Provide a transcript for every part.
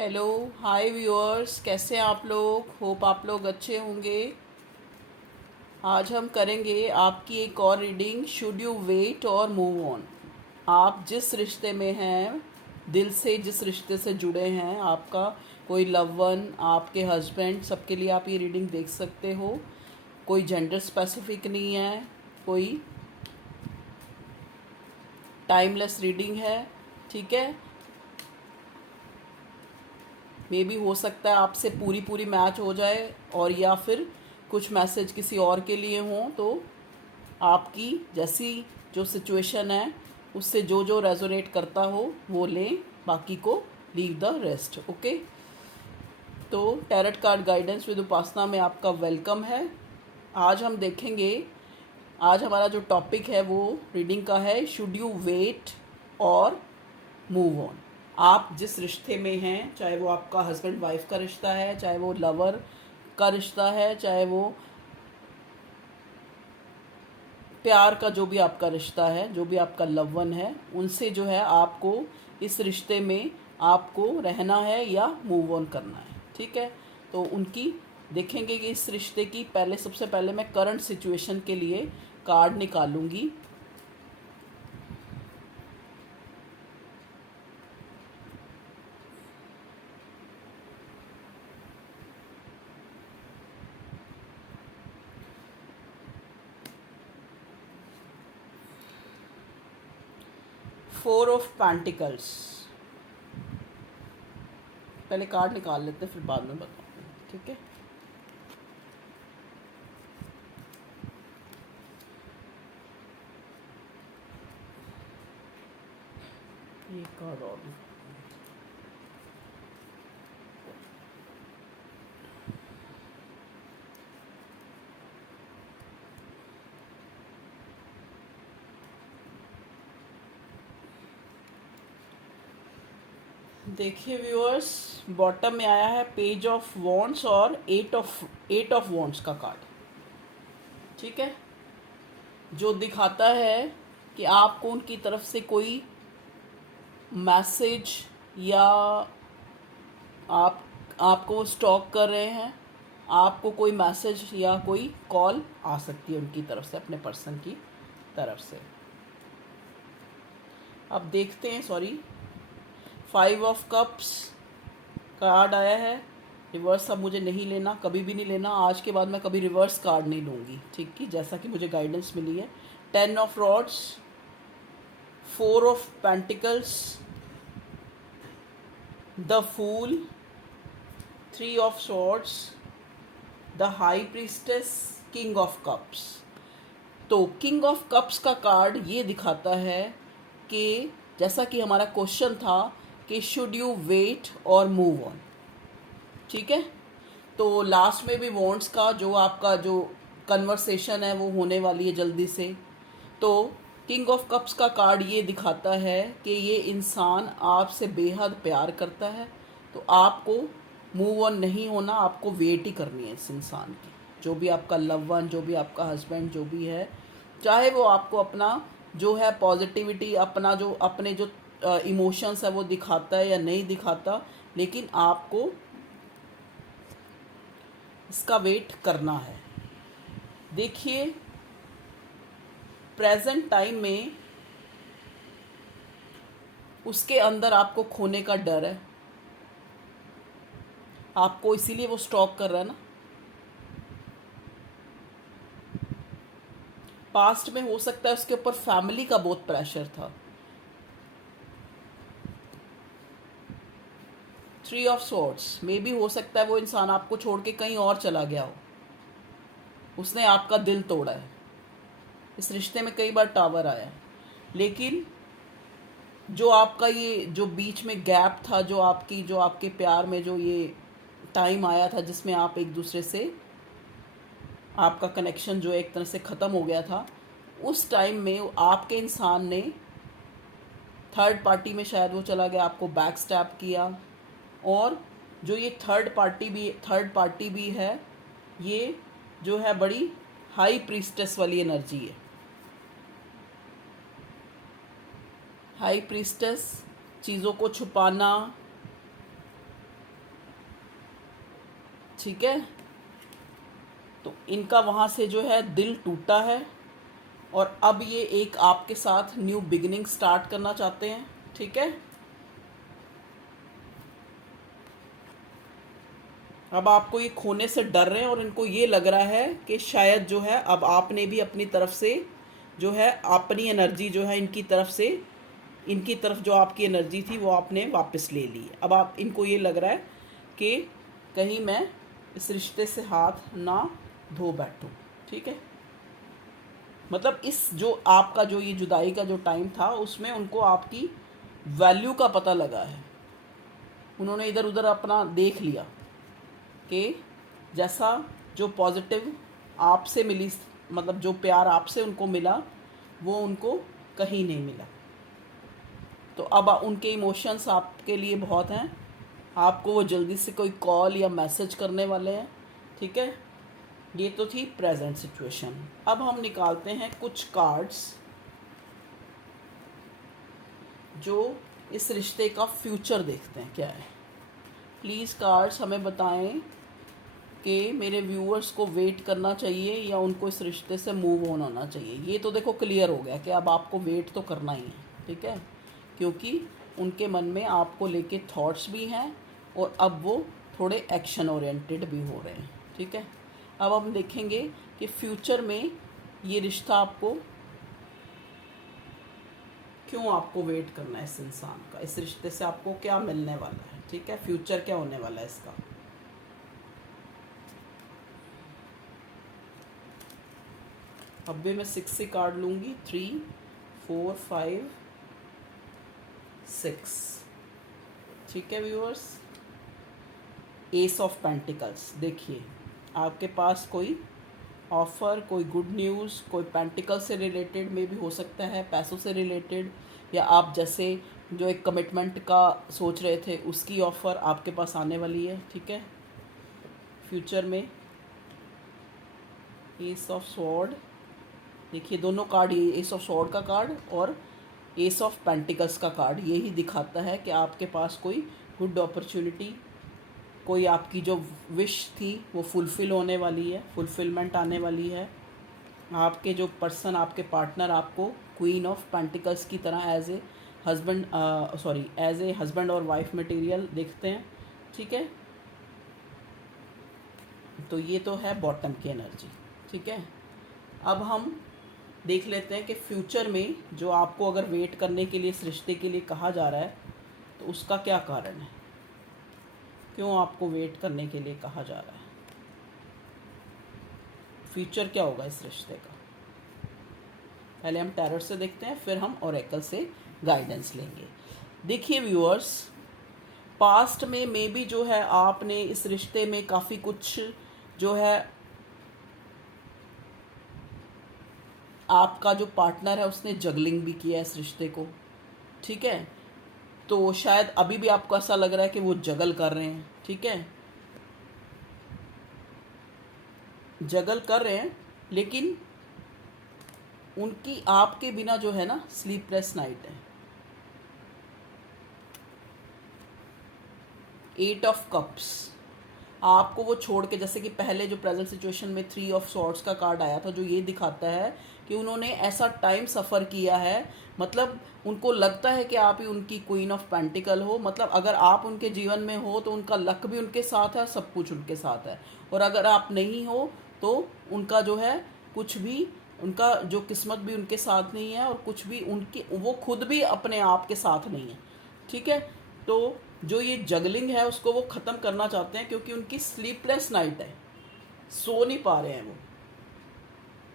Hello hi viewers, कैसे हैं आप लोग। होप आप लोग अच्छे होंगे। आज हम करेंगे आपकी एक और रीडिंग, शुड यू वेट और मूव ऑन। आप जिस रिश्ते में हैं, दिल से जिस रिश्ते से जुड़े हैं, आपका कोई लव वन, आपके हस्बैंड, सबके लिए आप ये रीडिंग देख सकते हो। कोई जेंडर स्पेसिफिक नहीं है, कोई टाइमलेस रीडिंग है। ठीक है। मे बी हो सकता है आपसे पूरी पूरी मैच हो जाए, और या फिर कुछ मैसेज किसी और के लिए हों, तो आपकी जैसी जो सिचुएशन है उससे जो जो रेजोनेट करता हो वो लें, बाकी को लीव द रेस्ट। ओके। तो टैरट कार्ड गाइडेंस विद उपासना में आपका वेलकम है। आज हम देखेंगे, आज हमारा जो टॉपिक है वो रीडिंग का है, शुड यू वेट और मूव ऑन। आप जिस रिश्ते में हैं, चाहे वो आपका हस्बैंड वाइफ का रिश्ता है, चाहे वो लवर का रिश्ता है, चाहे वो प्यार का जो भी आपका रिश्ता है, जो भी आपका लव वन है, उनसे जो है आपको इस रिश्ते में आपको रहना है या मूव ऑन करना है। ठीक है। तो उनकी देखेंगे कि इस रिश्ते की पहले, सबसे पहले मैं करंट सिचुएशन के लिए कार्ड निकालूंगी। Four of pentacles. पहले कार्ड निकाल लेते हैं, फिर बाद में बताऊंगी। ठीक है। ये कार्ड और देखिए व्यूअर्स, बॉटम में आया है पेज ऑफ वॉन्ड्स और एट ऑफ वॉन्ड्स का कार्ड। ठीक है। जो दिखाता है कि आपको उनकी तरफ से कोई मैसेज, या आप आपको स्टॉक कर रहे हैं, आपको कोई मैसेज या कोई कॉल आ सकती है उनकी तरफ से, अपने पर्सन की तरफ से। अब देखते हैं। Sorry, five of cups card आया है रिवर्स। अब मुझे नहीं लेना, कभी भी नहीं लेना। आज के बाद मैं कभी रिवर्स कार्ड नहीं लूँगी। ठीक है, जैसा कि मुझे गाइडेंस मिली है। Ten of rods, four of pentacles, the fool, three of swords, the high priestess, king of cups. तो किंग ऑफ कप्स का कार्ड ये दिखाता है कि जैसा कि हमारा क्वेश्चन था कि शुड यू वेट और मूव ऑन। ठीक है। तो लास्ट में भी वॉन्ट्स का जो आपका जो कन्वर्सेशन है वो होने वाली है जल्दी से। तो किंग ऑफ कप्स का कार्ड ये दिखाता है कि ये इंसान आपसे बेहद प्यार करता है। तो आपको मूव ऑन नहीं होना, आपको वेट ही करनी है इस इंसान की। जो भी आपका लव वन, जो भी आपका हस्बैंड, जो भी है, चाहे वो आपको अपना जो है पॉजिटिविटी, अपना जो अपने जो इमोशंस है वो दिखाता है या नहीं दिखाता, लेकिन आपको इसका वेट करना है। देखिए, प्रेजेंट टाइम में उसके अंदर आपको खोने का डर है, आपको इसीलिए वो स्टॉक कर रहा है ना। पास्ट में हो सकता है उसके ऊपर फैमिली का बहुत प्रेशर था। थ्री ऑफ सॉर्ड्स मे भी हो सकता है वो इंसान आपको छोड़ के कहीं और चला गया हो, उसने आपका दिल तोड़ा है। इस रिश्ते में कई बार टावर आया है, लेकिन जो आपका ये जो बीच में गैप था, जो आपकी जो आपके प्यार में जो ये टाइम आया था जिसमें आप एक दूसरे से, आपका कनेक्शन जो एक तरह से ख़त्म हो गया था, उस टाइम में आपके इंसान ने थर्ड पार्टी में शायद वो चला गया, आपको बैक स्टैप किया। और जो ये थर्ड पार्टी भी है, ये जो है बड़ी हाई प्रीस्टेस वाली एनर्जी है। हाई प्रीस्टेस, चीज़ों को छुपाना, ठीक है। तो इनका वहाँ से जो है दिल टूटा है और अब ये एक आपके साथ न्यू बिगिनिंग स्टार्ट करना चाहते हैं, ठीक है। अब आपको ये खोने से डर रहे हैं और इनको ये लग रहा है कि शायद जो है अब आपने भी अपनी तरफ से जो है अपनी एनर्जी जो है इनकी तरफ जो आपकी एनर्जी थी वो आपने वापस ले ली। अब आप इनको ये लग रहा है कि कहीं मैं इस रिश्ते से हाथ ना धो बैठूं, ठीक है। मतलब इस जो आपका जो ये जुदाई का जो टाइम था उसमें उनको आपकी वैल्यू का पता लगा है। उन्होंने इधर उधर अपना देख लिया कि जैसा जो पॉजिटिव आपसे मिली, मतलब जो प्यार आपसे उनको मिला वो उनको कहीं नहीं मिला। तो अब उनके इमोशंस आपके लिए बहुत हैं, आपको वो जल्दी से कोई कॉल या मैसेज करने वाले हैं, ठीक है। ये तो थी प्रेजेंट सिचुएशन। अब हम निकालते हैं कुछ कार्ड्स जो इस रिश्ते का फ्यूचर देखते हैं क्या है। प्लीज़ कार्ड्स हमें बताएं कि मेरे व्यूअर्स को वेट करना चाहिए या उनको इस रिश्ते से मूव ऑन होना चाहिए। ये तो देखो क्लियर हो गया कि अब आपको वेट तो करना ही है, ठीक है, क्योंकि उनके मन में आपको लेके थॉट्स भी हैं और अब वो थोड़े एक्शन ओरिएंटेड भी हो रहे हैं, ठीक है। अब हम देखेंगे कि फ्यूचर में ये रिश्ता आपको क्यों आपको वेट करना है इस इंसान का, इस रिश्ते से आपको क्या मिलने वाला है, ठीक है, फ्यूचर क्या होने वाला है इसका। अब भी मैं 6 से कार्ड लूँगी, 3 4 5 6, ठीक है व्यूअर्स। एस ऑफ पेंटिकल्स, देखिए आपके पास कोई ऑफ़र, कोई गुड न्यूज़, कोई पेंटिकल से रिलेटेड में भी हो सकता है, पैसों से रिलेटेड, या आप जैसे जो एक कमिटमेंट का सोच रहे थे उसकी ऑफ़र आपके पास आने वाली है, ठीक है। फ्यूचर में एस ऑफ स्वॉर्ड, देखिए दोनों कार्ड, ये एस ऑफ स्वॉर्ड का कार्ड और एस ऑफ पेंटिकल्स का कार्ड यही दिखाता है कि आपके पास कोई गुड अपॉर्चुनिटी, कोई आपकी जो विश थी वो फुलफ़िल होने वाली है, फुलफ़िलमेंट आने वाली है। आपके जो पर्सन, आपके पार्टनर आपको क्वीन ऑफ पेंटिकल्स की तरह एज ए हस्बैंड और वाइफ मटेरियल देखते हैं, ठीक है। तो ये तो है बॉटम की एनर्जी, ठीक है। अब हम देख लेते हैं कि फ्यूचर में जो आपको अगर वेट करने के लिए इस रिश्ते के लिए कहा जा रहा है तो उसका क्या कारण है, क्यों आपको वेट करने के लिए कहा जा रहा है, फ्यूचर क्या होगा इस रिश्ते का। पहले हम टैरोट से देखते हैं, फिर हम ओरेकल से गाइडेंस लेंगे। देखिए व्यूअर्स, पास्ट में मे बी जो है आपने इस रिश्ते में काफ़ी कुछ जो है आपका जो पार्टनर है उसने जगलिंग भी किया है इस रिश्ते को, ठीक है। तो शायद अभी भी आपको ऐसा लग रहा है कि वो जगल कर रहे हैं, ठीक है, जगल कर रहे हैं, लेकिन उनकी आपके बिना जो है ना स्लीपलेस नाइट है। 8 ऑफ कप्स, आपको वो छोड़ के, जैसे कि पहले जो प्रेजेंट सिचुएशन में 3 ऑफ सॉर्ड्स का कार्ड आया था जो ये दिखाता है कि उन्होंने ऐसा टाइम सफ़र किया है, मतलब उनको लगता है कि आप ही उनकी क्वीन ऑफ पेंटिकल हो, मतलब अगर आप उनके जीवन में हो तो उनका लक भी उनके साथ है, सब कुछ उनके साथ है, और अगर आप नहीं हो तो उनका जो है कुछ भी, उनका जो किस्मत भी उनके साथ नहीं है और कुछ भी उनकी, वो खुद भी अपने आप के साथ नहीं है, ठीक है। तो जो ये जगलिंग है उसको वो ख़त्म करना चाहते हैं क्योंकि उनकी स्लीपलेस नाइट है, सो नहीं पा रहे हैं वो,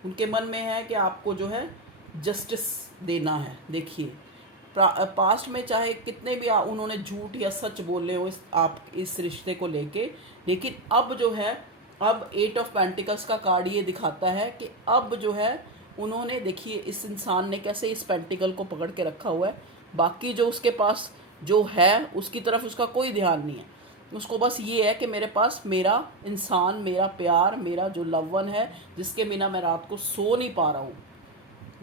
उनके मन में है कि आपको जो है जस्टिस देना है। देखिए पास्ट में चाहे कितने भी उन्होंने झूठ या सच बोले हो आप इस रिश्ते को लेके, लेकिन अब जो है, अब 8 ऑफ पेंटिकल्स का कार्ड ये दिखाता है कि अब जो है उन्होंने, देखिए इस इंसान ने कैसे इस पेंटिकल को पकड़ के रखा हुआ है, बाकी जो उसके पास जो है उसकी तरफ उसका कोई ध्यान नहीं है, उसको बस ये है कि मेरे पास मेरा इंसान, मेरा प्यार, मेरा जो लव वन है जिसके बिना मैं रात को सो नहीं पा रहा हूँ,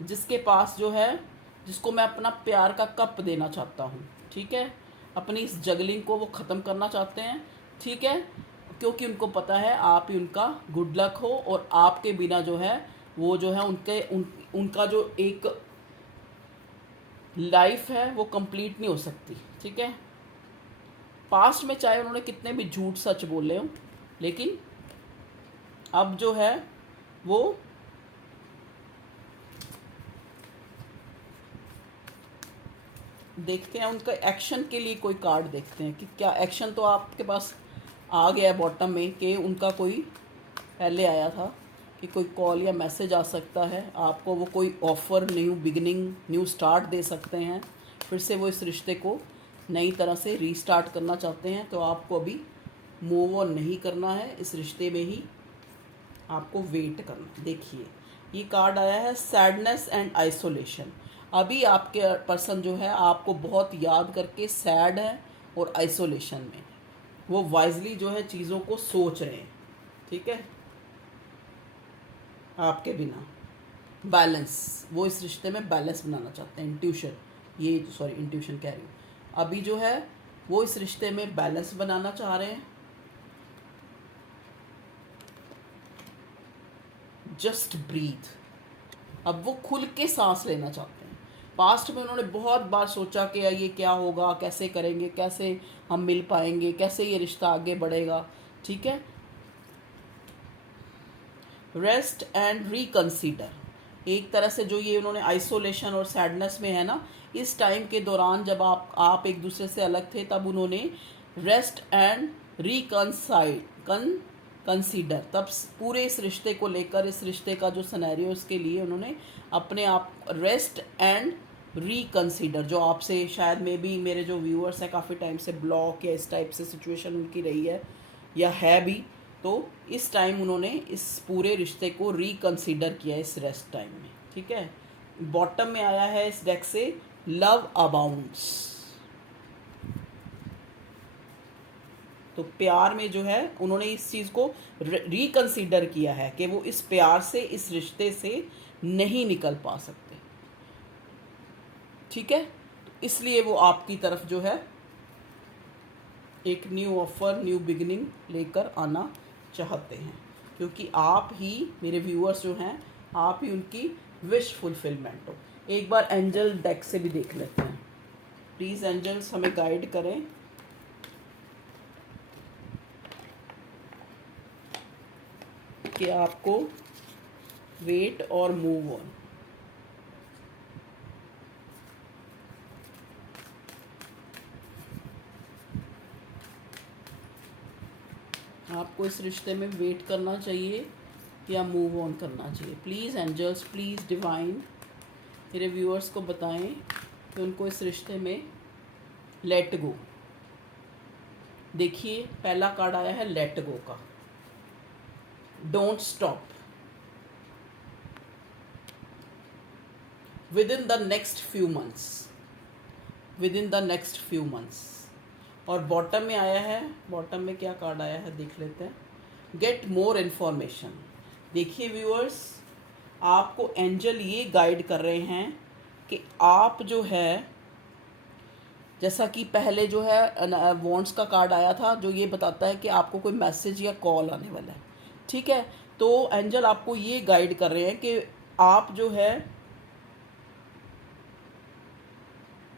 जिसके पास जो है, जिसको मैं अपना प्यार का कप देना चाहता हूँ, ठीक है। अपनी इस जगलिंग को वो ख़त्म करना चाहते हैं, ठीक है, क्योंकि उनको पता है आप ही उनका गुड लक हो, और आपके बिना जो है वो जो है उनका जो एक लाइफ है वो कंप्लीट नहीं हो सकती। ठीक है, पास्ट में चाहे उन्होंने कितने भी झूठ सच बोले हों, लेकिन अब जो है वो देखते हैं उनका एक्शन के लिए कोई कार्ड देखते हैं कि क्या एक्शन तो आपके पास आ गया है बॉटम में कि उनका कोई पहले आया था कि कोई कॉल या मैसेज आ सकता है आपको, वो कोई offer, new beginning, new start दे सकते हैं, फिर से वो इस रिश्ते को नई तरह से रीस्टार्ट करना चाहते हैं। तो आपको अभी मूव ऑन नहीं करना है, इस रिश्ते में ही आपको वेट करना। देखिए ये कार्ड आया है सैडनेस एंड आइसोलेशन। अभी आपके पर्सन जो है आपको बहुत याद करके सैड है और आइसोलेशन में, वो वाइजली जो है चीज़ों को सोच रहे हैं। ठीक है, आपके बिना बैलेंस, वो इस रिश्ते में बैलेंस बनाना चाहते हैं। इंट्यूशन कह रही हूँ, अभी जो है वो इस रिश्ते में बैलेंस बनाना चाह रहे हैं। जस्ट ब्रीथ, अब वो खुल के सांस लेना चाहते हैं। पास्ट में उन्होंने बहुत बार सोचा कि ये क्या होगा, कैसे करेंगे, कैसे हम मिल पाएंगे, कैसे ये रिश्ता आगे बढ़ेगा। ठीक है, रेस्ट एंड रिकंसीडर, एक तरह से जो ये उन्होंने आइसोलेशन और सैडनेस में है ना, इस टाइम के दौरान जब आप एक दूसरे से अलग थे, तब उन्होंने रेस्ट एंड कंसीडर, तब पूरे इस रिश्ते को लेकर, इस रिश्ते का जो सिनेरियो, इसके लिए उन्होंने अपने आप रेस्ट एंड रिकंसीडर, जो आपसे शायद मे बी मेरे जो व्यूअर्स हैं काफ़ी टाइम से ब्लॉक या इस टाइप से सिचुएशन उनकी रही है या है भी, तो इस टाइम उन्होंने इस पूरे रिश्ते को रिकंसीडर किया इस रेस्ट टाइम में। ठीक है, बॉटम में आया है इस डेक से लव अबाउंड्स, तो प्यार में जो है उन्होंने इस चीज़ को रिकंसीडर किया है कि वो इस प्यार से, इस रिश्ते से नहीं निकल पा सकते। ठीक है, इसलिए वो आपकी तरफ जो है एक न्यू ऑफर, न्यू बिगिनिंग लेकर आना चाहते हैं, क्योंकि आप ही मेरे व्यूअर्स जो हैं, आप ही उनकी विश फुलफिलमेंट हो। एक बार एंजल डेक से भी देख लेते हैं, प्लीज़ एंजल्स हमें गाइड करें कि आपको वेट और मूव ऑन। आपको इस रिश्ते में वेट करना चाहिए या मूव ऑन करना चाहिए? प्लीज़ एंजल्स, प्लीज़ डिवाइन, मेरे व्यूअर्स को बताएं कि उनको इस रिश्ते में लेट गो। देखिए पहला कार्ड आया है लेट गो का, don't stop, with in the next few months. और बॉटम में आया है, बॉटम में क्या कार्ड आया है देख लेते हैं, गेट मोर इन्फॉर्मेशन। देखिए व्यूअर्स, आपको एंजल ये गाइड कर रहे हैं कि आप जो है, जैसा कि पहले जो है वॉन्ट्स का कार्ड आया था जो ये बताता है कि आपको कोई मैसेज या कॉल आने वाला है। ठीक है, तो एंजल आपको ये गाइड कर रहे हैं कि आप जो है,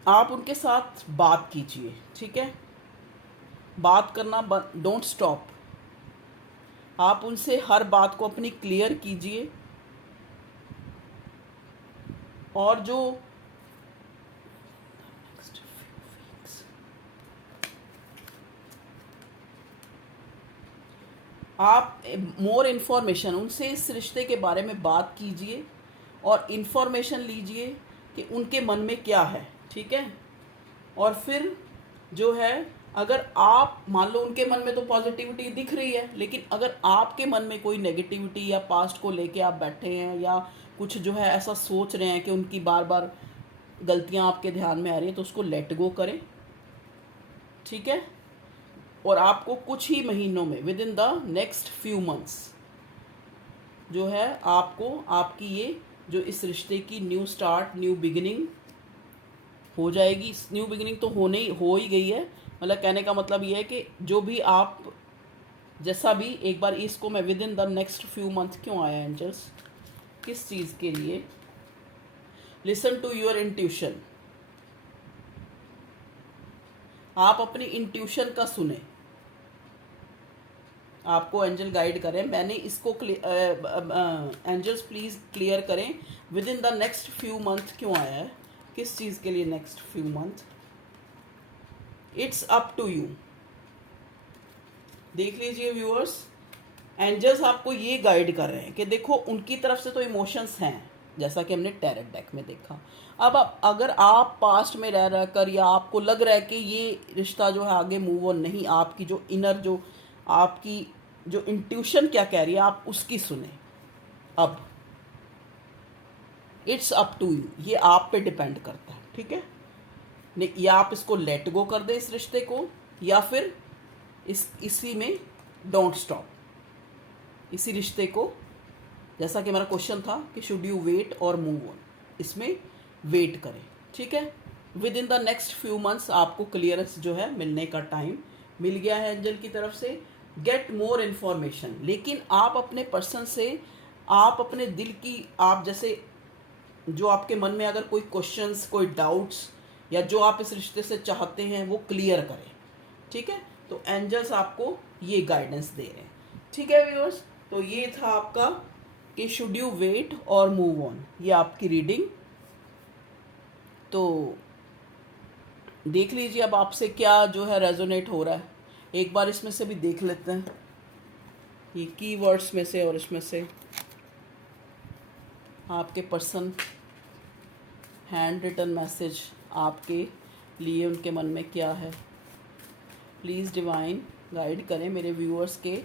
आप उनके साथ बात कीजिए। ठीक है, बात करना, डोंट स्टॉप, आप उनसे हर बात को अपनी क्लियर कीजिए। और जो आप मोर इन्फॉर्मेशन, उनसे इस रिश्ते के बारे में बात कीजिए और इन्फॉर्मेशन लीजिए कि उनके मन में क्या है। ठीक है, और फिर जो है, अगर आप मान लो उनके मन में तो पॉजिटिविटी दिख रही है, लेकिन अगर आपके मन में कोई नेगेटिविटी या पास्ट को लेके आप बैठे हैं या कुछ जो है ऐसा सोच रहे हैं कि उनकी बार बार गलतियां आपके ध्यान में आ रही हैं, तो उसको लेट गो करें। ठीक है, और आपको कुछ ही महीनों में, with in the next few months जो है, आपको आपकी ये जो इस रिश्ते की न्यू स्टार्ट, न्यू बिगिनिंग हो जाएगी। न्यू बिगिनिंग तो हो ही गई है, मतलब कहने का मतलब ये है कि जो भी आप जैसा भी एक बार इसको मैं with in the next few month क्यों आया एंजल्स, किस चीज़ के लिए? लिसन टू योर इंट्यूशन, आप अपनी इंट्यूशन का सुने, आपको एंजल गाइड करें। मैंने इसको एंजल्स प्लीज़ क्लियर करें within the next few month क्यों आया है, किस चीज़ के लिए next few month. It's up to you. देख लीजिए व्यूअर्स, एंजल्स आपको ये गाइड कर रहे हैं कि देखो उनकी तरफ से तो इमोशंस हैं, जैसा कि हमने टैरेट डेक में देखा। अब अगर आप पास्ट में रह रह कर या आपको लग रहा है कि ये रिश्ता जो है आगे मूव ऑन नहीं, आपकी जो इनर जो आपकी जो इंट्यूशन क्या कह रही है आप उसकी सुने। अब इट्स अप टू यू, ये आप पे डिपेंड करता है, ठीक है। या आप इसको लेट गो कर दें इस रिश्ते को, या फिर इसी में डोंट स्टॉप, इसी रिश्ते को, जैसा कि मेरा क्वेश्चन था कि शुड यू वेट और मूव ऑन, इसमें वेट करें, ठीक है। With in the next few months आपको क्लियरेंस जो है मिलने का टाइम मिल गया है एंजल की तरफ से। गेट मोर इन्फॉर्मेशन, लेकिन आप अपने पर्सन से, आप अपने दिल की, आप जैसे जो आपके मन में अगर कोई क्वेश्चंस, कोई डाउट्स या जो आप इस रिश्ते से चाहते हैं वो क्लियर करें, ठीक है। तो एंजल्स आपको ये गाइडेंस दे रहे हैं, ठीक है व्यूअर्स। तो ये था आपका कि शुड यू वेट और मूव ऑन, ये आपकी रीडिंग। तो देख लीजिए अब आपसे क्या जो है रेजोनेट हो रहा है, एक बार इसमें से भी देख लेते हैं, ये कीवर्ड्स में से और इसमें से आपके पर्सन हैंड रिटन मैसेज आपके लिए उनके मन में क्या है। प्लीज़ डिवाइन गाइड करें मेरे व्यूअर्स के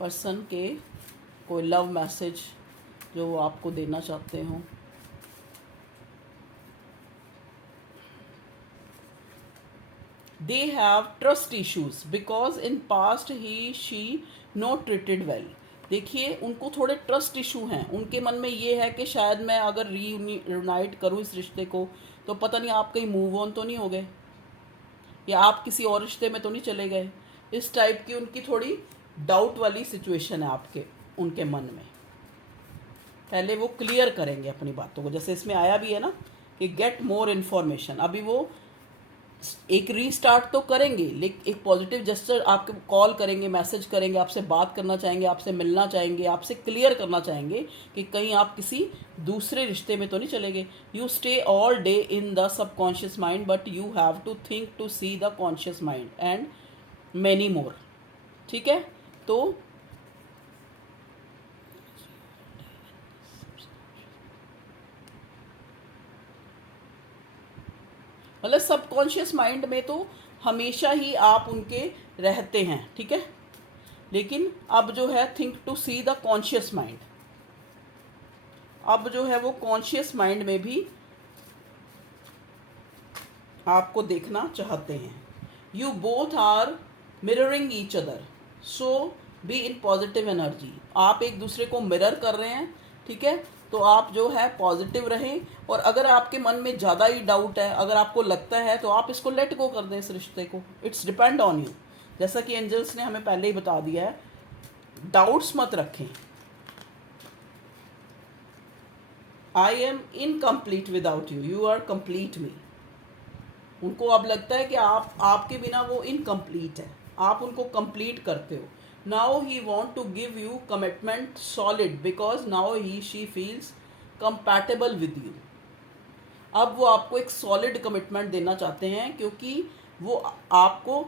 पर्सन के कोई लव मैसेज जो वो आपको देना चाहते हों। They have trust issues because in past he she not treated well। देखिए उनको थोड़े ट्रस्ट इशू हैं, उनके मन में ये है कि शायद मैं अगर रीयूनाइट करूँ इस रिश्ते को तो पता नहीं आप कहीं मूव ऑन तो नहीं हो गए, या आप किसी और रिश्ते में तो नहीं चले गए। इस टाइप की उनकी थोड़ी डाउट वाली सिचुएशन है आपके उनके मन में। पहले वो क्लियर करेंगे अपनी बातों को, जैसे इसमें आया भी है ना कि गेट मोर इन्फॉर्मेशन। अभी वो एक रीस्टार्ट तो करेंगे, लेकिन एक पॉजिटिव जेस्चर आपको कॉल करेंगे, मैसेज करेंगे, आपसे बात करना चाहेंगे, आपसे मिलना चाहेंगे, आपसे क्लियर करना चाहेंगे कि कहीं आप किसी दूसरे रिश्ते में तो नहीं चले गए। You stay all day in the subconscious mind but you have to think to see the conscious mind and many more, ठीक है। तो मतलब सबकॉन्शियस माइंड में तो हमेशा ही आप उनके रहते हैं, ठीक है। लेकिन अब जो है think to see the conscious mind, अब जो है वो कॉन्शियस माइंड में भी आपको देखना चाहते हैं। You both are mirroring each other so be in positive energy. आप एक दूसरे को मिरर कर रहे हैं, ठीक है। तो आप जो है पॉजिटिव रहें, और अगर आपके मन में ज़्यादा ही डाउट है, अगर आपको लगता है तो आप इसको लेट गो कर दें इस रिश्ते को। इट्स डिपेंड ऑन यू, जैसा कि एंजल्स ने हमें पहले ही बता दिया है, डाउट्स मत रखें। I am incomplete without you, you are complete me. उनको अब लगता है कि आपके बिना वो इनकम्प्लीट है, आप उनको कंप्लीट करते हो। Now he want to give you commitment solid because now he she feels compatible with you. अब वो आपको एक सॉलिड कमिटमेंट देना चाहते हैं, क्योंकि वो आपको,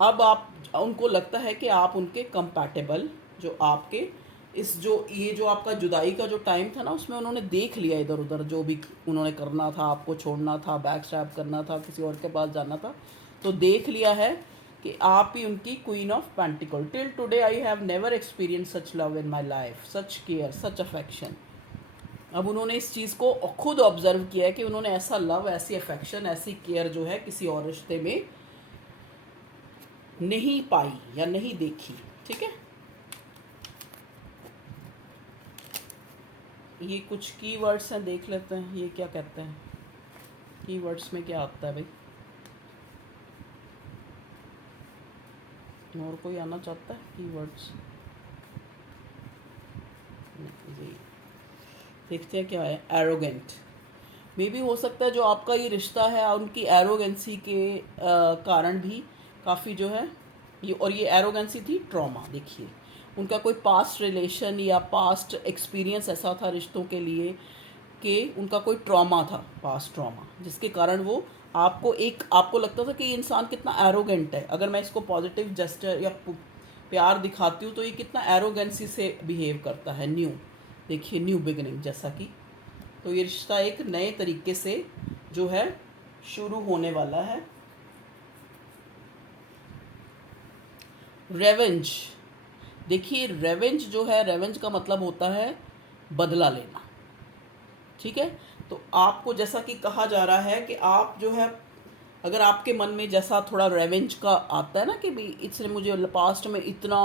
अब आप उनको लगता है कि आप उनके कंपैटिबल, जो आपके इस जो ये जो आपका जुदाई का जो टाइम था ना, उसमें उन्होंने देख लिया इधर उधर जो भी उन्होंने करना था, आपको छोड़ना था, बैक स्टैप करना था, किसी और के पास जाना था, तो देख लिया है कि आप ही उनकी queen of pentacle. Till today I have never experience such love in my life, such care, such affection. अब उन्होंने इस चीज़ को खुद ऑब्जर्व किया है कि उन्होंने ऐसा लव, ऐसी अफेक्शन, ऐसी केयर जो है किसी और रिश्ते में नहीं पाई या नहीं देखी, ठीक है। ये कुछ कीवर्ड्स हैं, देख लेते हैं ये क्या कहते हैं। कीवर्ड्स में क्या आता है भाई, और कोई आना चाहता है कीवर्ड्स? जी, देखते हैं क्या है। एरोगेंट मे भी हो सकता है जो आपका ये रिश्ता है उनकी एरोगेंसी के कारण भी काफ़ी जो है ये, और ये एरोगेंसी थी ट्रॉमा। देखिए उनका कोई पास्ट रिलेशन या पास्ट एक्सपीरियंस ऐसा था रिश्तों के लिए कि उनका कोई ट्रॉमा था, पास्ट ट्रॉमा, जिसके कारण वो आपको लगता था कि ये इंसान कितना एरोगेंट है। अगर मैं इसको पॉजिटिव जेस्चर या प्यार दिखाती हूँ तो ये कितना एरोगेंसी से बिहेव करता है। न्यू, देखिए न्यू बिगिनिंग जैसा कि, तो ये रिश्ता एक नए तरीके से जो है शुरू होने वाला है। रेवेंज, देखिए रेवेंज जो है, रेवेंज का मतलब होता है बदला लेना। ठीक है, तो आपको जैसा कि कहा जा रहा है कि आप जो है, अगर आपके मन में जैसा थोड़ा रेवेंज का आता है ना कि भाई इसने मुझे पास्ट में इतना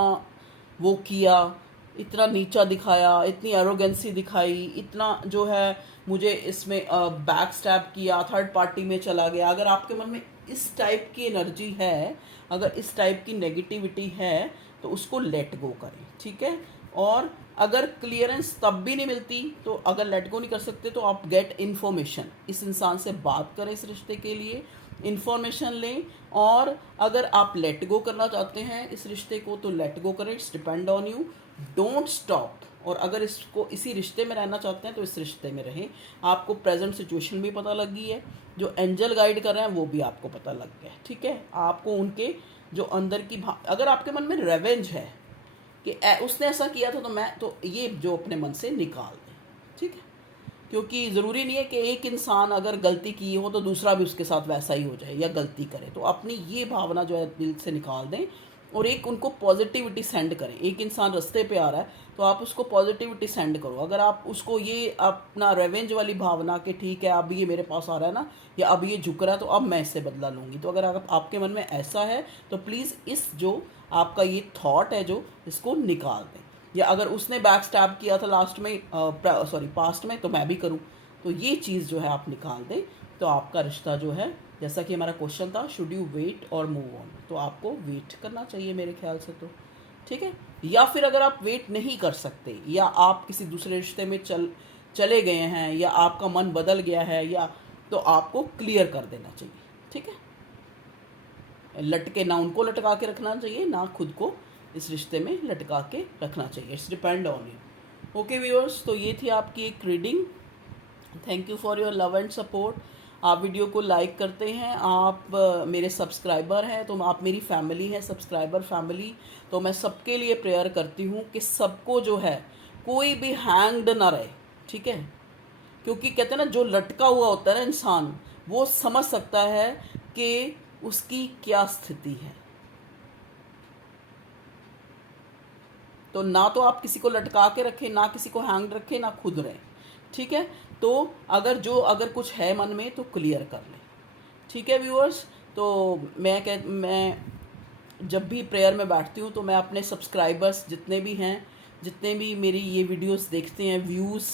वो किया, इतना नीचा दिखाया, इतनी एरोगेंसी दिखाई, इतना जो है मुझे इसमें बैक स्टैब किया, थर्ड पार्टी में चला गया, अगर आपके मन में इस टाइप की एनर्जी है, अगर इस टाइप की नेगेटिविटी है तो उसको लेट गो करें। ठीक है, और अगर क्लियरेंस तब भी नहीं मिलती तो अगर लेट गो नहीं कर सकते तो आप गेट इन्फॉर्मेशन, इस इंसान से बात करें इस रिश्ते के लिए, इन्फॉर्मेशन लें। और अगर आप लेट गो करना चाहते हैं इस रिश्ते को तो लेट गो करें, it's depend on you, don't stop. और अगर इसको इसी रिश्ते में रहना चाहते हैं तो इस रिश्ते में रहें। आपको प्रेजेंट सिचुएशन भी पता लग गई है, जो एंजल गाइड कर रहे हैं वो भी आपको पता लग गया है। ठीक है, आपको उनके जो अंदर की अगर आपके मन में रेवेंज है कि उसने ऐसा किया था तो मैं तो ये जो अपने मन से निकाल दें। ठीक है, क्योंकि ज़रूरी नहीं है कि एक इंसान अगर गलती की हो तो दूसरा भी उसके साथ वैसा ही हो जाए या गलती करे। तो अपनी ये भावना जो है दिल से निकाल दें और एक उनको पॉजिटिविटी सेंड करें। एक इंसान रास्ते पे आ रहा है तो आप उसको पॉजिटिविटी सेंड करो। अगर आप उसको ये अपना रेवेंज वाली भावना कि ठीक है अब ये मेरे पास आ रहा है ना, या अब ये झुक रहा है तो अब मैं इससे बदला लूँगी, तो अगर आपके मन में ऐसा है तो प्लीज़ इस जो आपका ये थॉट है जो इसको निकाल दें। या अगर उसने बैक स्टैब किया था लास्ट में पास्ट में तो मैं भी करूं, तो ये चीज़ जो है आप निकाल दें तो आपका रिश्ता जो है, जैसा कि हमारा क्वेश्चन था शुड यू वेट और मूव ऑन, तो आपको वेट करना चाहिए मेरे ख्याल से तो। ठीक है, या फिर अगर आप वेट नहीं कर सकते या आप किसी दूसरे रिश्ते में चले गए हैं या आपका मन बदल गया है या, तो आपको क्लियर कर देना चाहिए। ठीक है, लटके ना उनको लटका के रखना चाहिए ना खुद को इस रिश्ते में लटका के रखना चाहिए, it's depend on you. Okay viewers, तो ये थी आपकी एक reading. Thank you for your love and support. आप वीडियो को लाइक करते हैं, आप मेरे सब्सक्राइबर हैं, तो आप मेरी फैमिली हैं, सब्सक्राइबर फैमिली। तो मैं सबके लिए प्रेयर करती हूँ कि सबको जो है कोई भी हैंग्ड ना रहे। ठीक है, क्योंकि कहते हैं ना जो लटका हुआ होता है ना इंसान, वो समझ सकता है कि उसकी क्या स्थिति है। तो ना तो आप किसी को लटका के रखें, ना किसी को हैंग रखें, ना खुद रहें। ठीक है, तो अगर कुछ है मन में तो क्लियर कर लें। ठीक है व्यूअर्स, तो मैं जब भी प्रेयर में बैठती हूँ तो मैं अपने सब्सक्राइबर्स जितने भी हैं, जितने भी मेरी ये वीडियोस देखते हैं, व्यूज़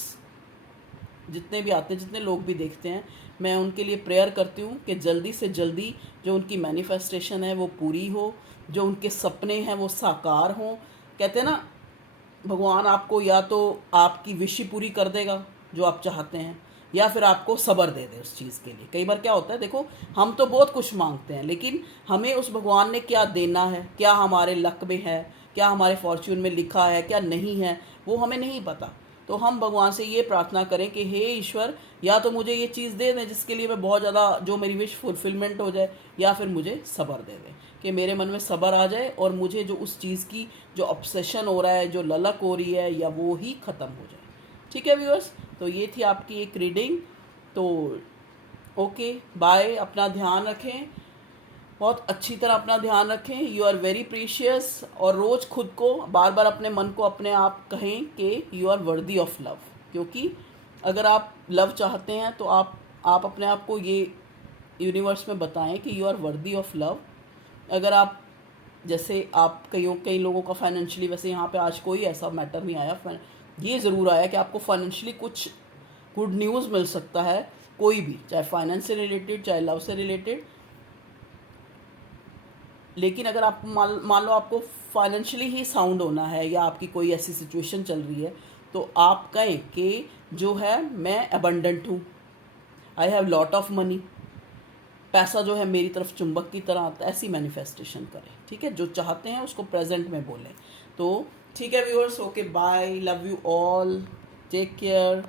जितने भी आते हैं, जितने लोग भी देखते हैं, मैं उनके लिए प्रेयर करती हूँ कि जल्दी से जल्दी जो उनकी मैनिफेस्टेशन है वो पूरी हो, जो उनके सपने हैं वो साकार हों। कहते हैं ना भगवान आपको या तो आपकी विश ही पूरी कर देगा जो आप चाहते हैं, या फिर आपको सब्र दे दे उस चीज़ के लिए। कई बार क्या होता है, देखो हम तो बहुत कुछ मांगते हैं लेकिन हमें उस भगवान ने क्या देना है, क्या हमारे लक में है, क्या हमारे फॉर्च्यून में लिखा है, क्या नहीं है, वो हमें नहीं पता। तो हम भगवान से ये प्रार्थना करें कि हे ईश्वर, या तो मुझे ये चीज़ दे दें जिसके लिए मैं बहुत ज़्यादा, जो मेरी विश फुलफिलमेंट हो जाए, या फिर मुझे सब्र दे दें कि मेरे मन में सब्र आ जाए और मुझे जो उस चीज़ की जो ऑब्सेशन हो रहा है, जो ललक हो रही है, या वो ही ख़त्म हो जाए। ठीक है व्यूअर्स, तो ये थी आपकी एक रीडिंग। तो ओके बाय, अपना ध्यान रखें, बहुत अच्छी तरह अपना ध्यान रखें। You are very precious. और रोज़ खुद को बार बार अपने मन को अपने आप कहें कि you are worthy of love, क्योंकि अगर आप लव चाहते हैं तो आप अपने आप को ये यूनिवर्स में बताएं कि you are worthy of love. अगर आप जैसे आप कई लोगों का फाइनेंशियली, वैसे यहाँ पे आज कोई ऐसा मैटर नहीं आया, ये ज़रूर आया कि आपको फाइनेंशियली कुछ गुड न्यूज़ मिल सकता है, कोई भी, चाहे फाइनेंस से रिलेटेड चाहे लव से रिलेटेड। लेकिन अगर आप मान लो आपको फाइनेंशियली ही साउंड होना है या आपकी कोई ऐसी सिचुएशन चल रही है, तो आप कहें कि जो है मैं अबंडेंट हूँ, I have lot of money, पैसा जो है मेरी तरफ चुंबक की तरह आता है, ऐसी मैनिफेस्टेशन करें। ठीक है, जो चाहते हैं उसको प्रेजेंट में बोलें। तो ठीक है viewers, okay bye, love you all, take care.